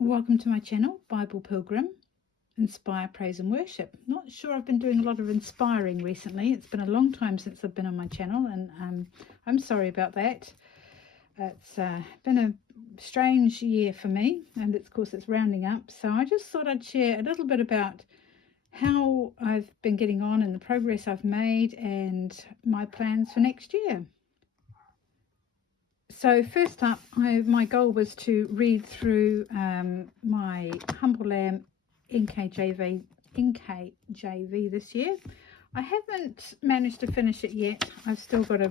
Welcome to my channel, Bible Pilgrim, Inspire, Praise and Worship. Not sure I've been doing a lot of inspiring recently. It's been a long time since I've been on my channel, and I'm sorry about that. It's been a strange year for me, and of course it's rounding up. So I just thought I'd share a little bit about how I've been getting on and the progress I've made and my plans for next year. So first up, my goal was to read through my Humble Lamb NKJV this year. I haven't managed to finish it yet. I've still got a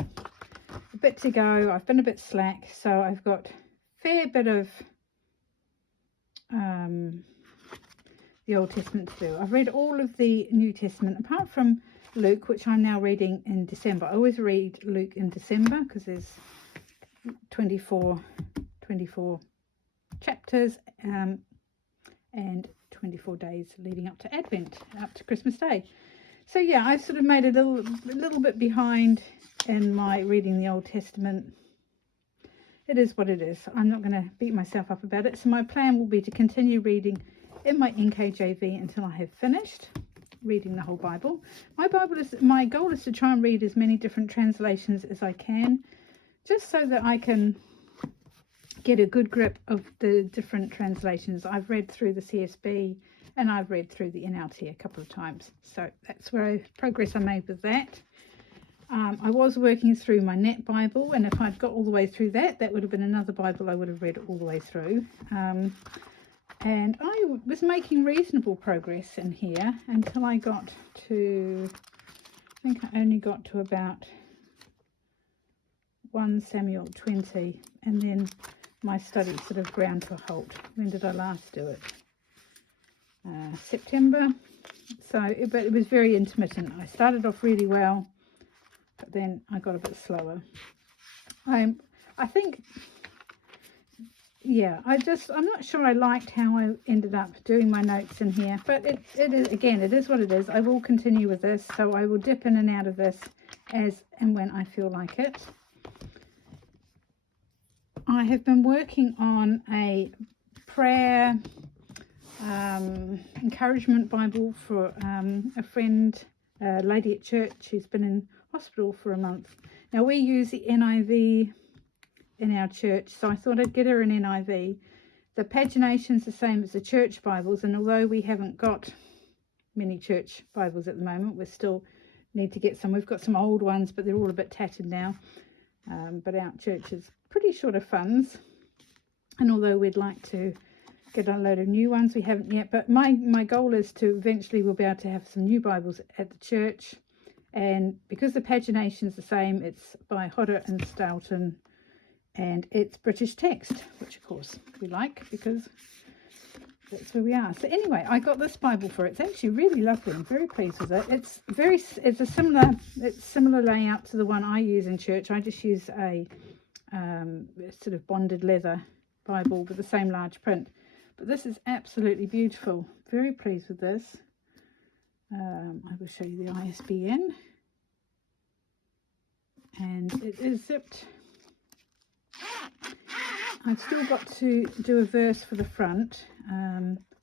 bit to go. I've been a bit slack, so I've got a fair bit of the Old Testament to do. I've read all of the New Testament apart from Luke, which I'm now reading in December. I always read Luke in December because there's 24 chapters and 24 days leading up to Advent, up to Christmas Day. So yeah, I've sort of made a little bit behind in my reading the Old Testament. It is what it is. I'm not going to beat myself up about it. So my plan will be to continue reading in my NKJV until I have finished reading the whole Bible. My goal is to try and read as many different translations as I can, just so that I can get a good grip of the different translations. I've read through the CSB and I've read through the NLT a couple of times. So that's where progress I made with that. I was working through my Net Bible, and if I'd got all the way through that, that would have been another Bible I would have read all the way through. And I was making reasonable progress in here until I got to, I think I only got to about 1 Samuel 20, and then my study sort of ground to a halt. When did I last do it? September. But it was very intermittent. I started off really well, but then I got a bit slower. I think, yeah, I'm not sure I liked how I ended up doing my notes in here, but it is, again, it is what it is. I will continue with this, so I will dip in and out of this as and when I feel like it. I have been working on a prayer encouragement Bible for a friend, a lady at church who's been in hospital for a month. Now we use the NIV in our church, so I thought I'd get her an NIV. The pagination's the same as the church Bibles, and although we haven't got many church Bibles at the moment, we still need to get some. We've got some old ones, but they're all a bit tattered now. But our church is pretty short of funds, and although we'd like to get a load of new ones, we haven't yet. But my goal is to eventually we'll be able to have some new Bibles at the church, and because the pagination is the same, it's by Hodder and Stoughton, and it's British text, which of course we like because that's where we are. So anyway, I got this Bible for it. It's actually really lovely. I'm very pleased with it. It's a similar layout to the one I use in church. I just use a sort of bonded leather Bible with the same large print. But this is absolutely beautiful. Very pleased with this. I will show you the ISBN. And it is zipped. I've still got to do a verse for the front,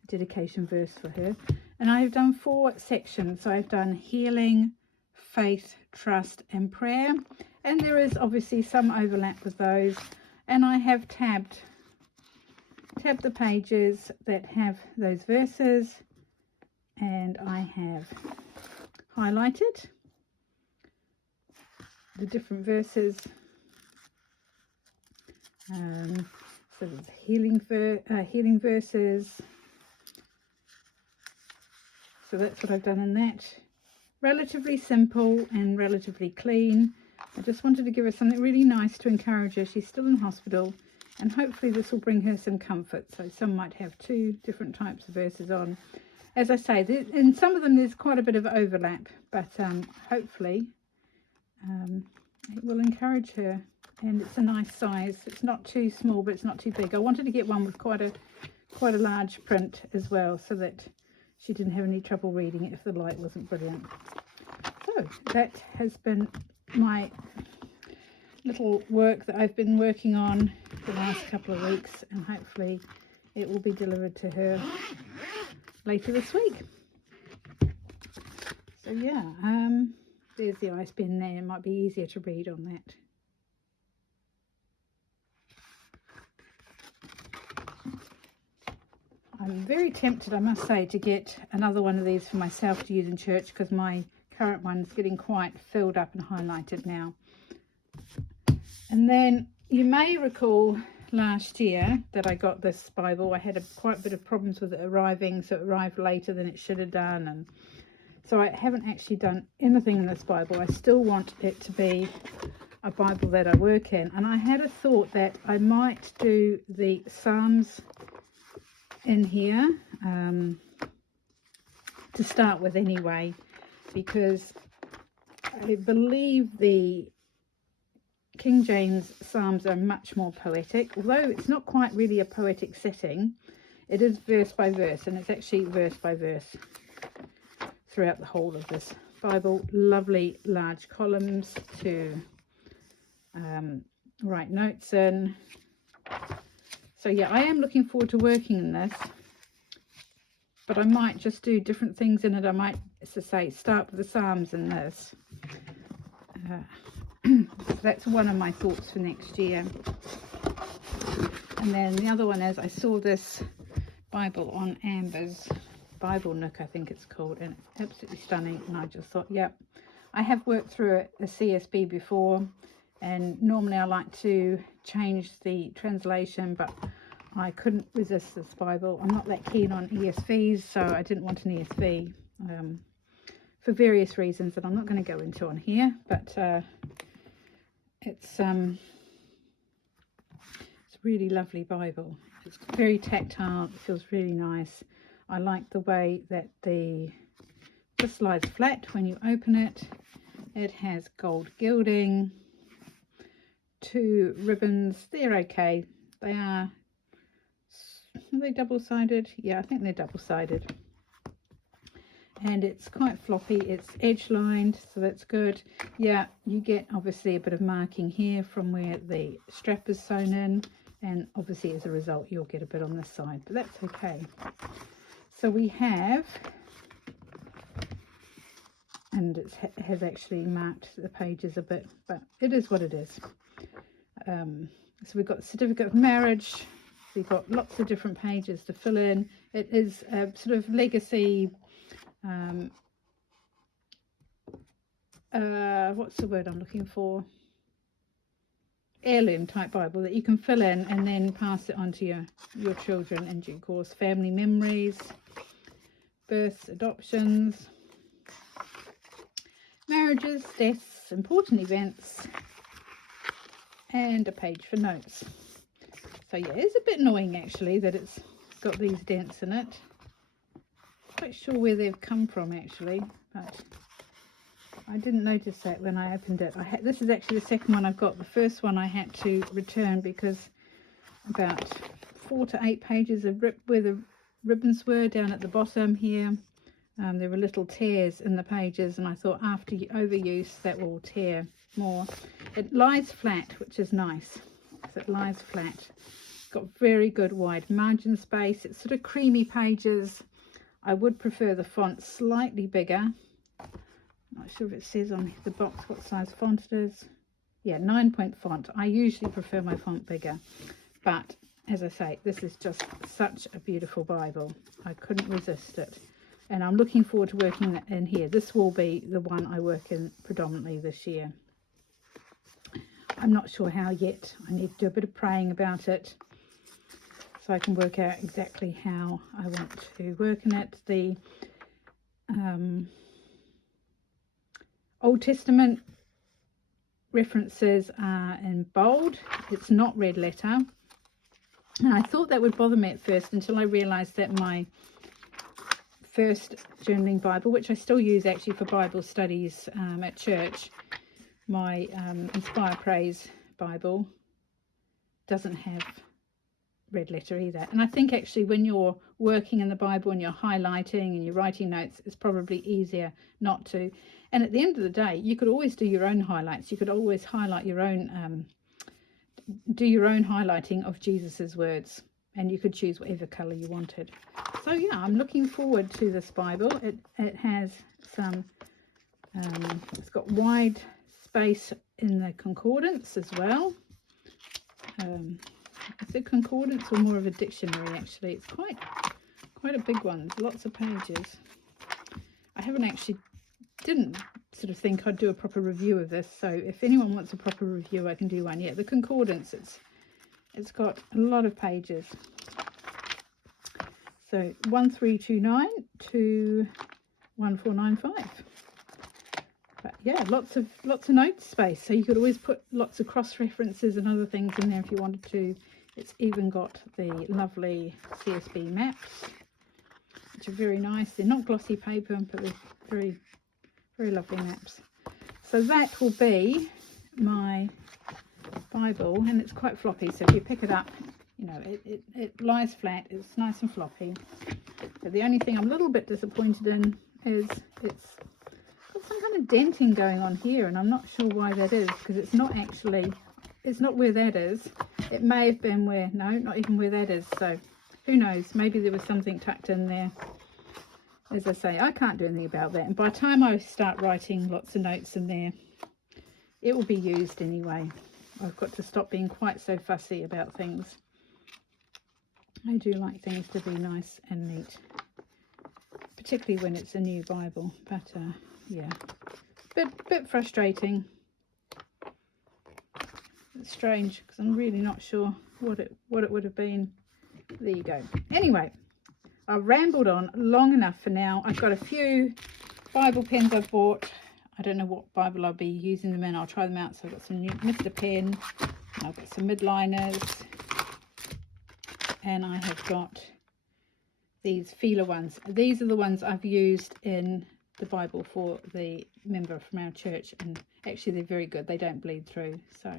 dedication verse for her. And I've done 4 sections. So I've done healing, faith, trust and prayer. And there is obviously some overlap with those. And I have tabbed the pages that have those verses. And I have highlighted the different verses. So there's healing verses. So that's what I've done in that. Relatively simple and relatively clean. I just wanted to give her something really nice to encourage her. She's still in hospital, and hopefully this will bring her some comfort. So some might have 2 different types of verses on. As I say, in some of them there's quite a bit of overlap, but hopefully it will encourage her. And it's a nice size. It's not too small, but it's not too big. I wanted to get one with quite a large print as well, so that she didn't have any trouble reading it if the light wasn't brilliant. So that has been my little work that I've been working on the last couple of weeks, and hopefully it will be delivered to her later this week. So yeah, there's the ISBN there. It might be easier to read on that. I'm very tempted, I must say, to get another one of these for myself to use in church, because my current one's getting quite filled up and highlighted now. And then you may recall last year that I got this Bible. I had quite a bit of problems with it arriving, so it arrived later than it should have done, and so I haven't actually done anything in this Bible. I still want it to be a Bible that I work in, and I had a thought that I might do the Psalms in here to start with anyway, because I believe the King James Psalms are much more poetic, although it's not quite really a poetic setting. It is verse by verse, and it's actually verse by verse throughout the whole of this Bible. Lovely large columns to write notes in. So yeah, I am looking forward to working in this, but I might just do different things in it. I might, as I say, start with the Psalms in this. That's one of my thoughts for next year. And then the other one is, I saw this Bible on Amber's Bible Nook, I think it's called, and it's absolutely stunning. And I just thought, yep, I have worked through a CSB before, and normally I like to change the translation, but I couldn't resist this Bible. I'm not that keen on ESVs, so I didn't want an ESV for various reasons that I'm not going to go into on here, but it's a really lovely Bible. It's very tactile, it feels really nice. I like the way that this lies flat when you open it. It has gold gilding, 2 ribbons. They're okay. Are they double-sided? Yeah, I think they're double-sided. And it's quite floppy. It's edge-lined, so that's good. Yeah, you get obviously a bit of marking here from where the strap is sewn in, and obviously as a result you'll get a bit on this side, but that's okay. So we have, and it has actually marked the pages a bit, but it is what it is. So we've got certificate of marriage. We've got lots of different pages to fill in. It is a sort of legacy, what's the word I'm looking for? Heirloom type Bible that you can fill in and then pass it on to your children in due course. Family memories, births, adoptions, marriages, deaths, important events, and a page for notes. So yeah, it's a bit annoying actually that it's got these dents in it. Quite sure where they've come from actually, but I didn't notice that when I opened it. This is actually the second one I've got. The first one I had to return because about 4 to 8 pages of where the ribbons were down at the bottom here, there were little tears in the pages, and I thought after overuse that will tear more. It lies flat, which is nice. So it lies flat. Got very good wide margin space. It's sort of creamy pages. I would prefer the font slightly bigger. Not sure if it says on the box what size font it is. Yeah, 9-point font. I usually prefer my font bigger, but as I say, this is just such a beautiful Bible. I couldn't resist it, and I'm looking forward to working in here. This will be the one I work in predominantly this year. I'm not sure how yet. I need to do a bit of praying about it so I can work out exactly how I want to work in it. The Old Testament references are in bold. It's not red letter. And I thought that would bother me at first until I realised that my first journaling Bible, which I still use actually for Bible studies at church, my Inspire Praise Bible, doesn't have red letter either. And I think actually when you're working in the Bible and you're highlighting and you're writing notes, it's probably easier not to. And at the end of the day, you could always do your own highlights. You could always highlight your own, do your own highlighting of Jesus's words. and you could choose whatever colour you wanted. So yeah, I'm looking forward to this Bible. It has some, it's got wide space in the concordance as well. Is it concordance or more of a dictionary? Actually, it's quite a big one. There's lots of pages. I didn't sort of think I'd do a proper review of this, so if anyone wants a proper review, I can do one. Yeah, the concordance, it's got a lot of pages. So 1329 to 1495. But yeah, lots of note space, so you could always put lots of cross references and other things in there if you wanted to. It's even got the lovely CSB maps, which are very nice. They're not glossy paper, but they're very, very lovely maps. So that will be my Bible, and it's quite floppy, so if you pick it up, you know, it lies flat. It's nice and floppy. But the only thing I'm a little bit disappointed in is it's got some kind of denting going on here, and I'm not sure why that is, because it's not where that is. It may have been where, no, not even where that is. So who knows, maybe there was something tucked in there. As I say, I can't do anything about that, and by the time I start writing lots of notes in there, it will be used anyway. I've got to stop being quite so fussy about things. I do like things to be nice and neat, particularly when it's a new Bible. But yeah, bit frustrating. It's strange because I'm really not sure what it would have been. There you go. Anyway, I've rambled on long enough for now. I've got a few Bible pens I've bought. I don't know what Bible I'll be using them in. I'll try them out. So I've got some new Mr. Pen. I've got some midliners. And I have got these feeler ones. These are the ones I've used in the Bible for the member from our church. And actually they're very good. They don't bleed through. So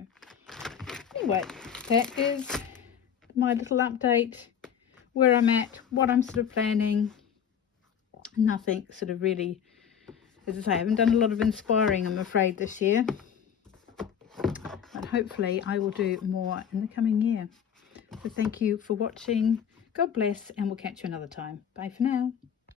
anyway, that is my little update. Where I'm at, what I'm sort of planning. Nothing sort of really, as I say, I haven't done a lot of inspiring, I'm afraid, this year. But hopefully I will do more in the coming year. So thank you for watching. God bless, and we'll catch you another time. Bye for now.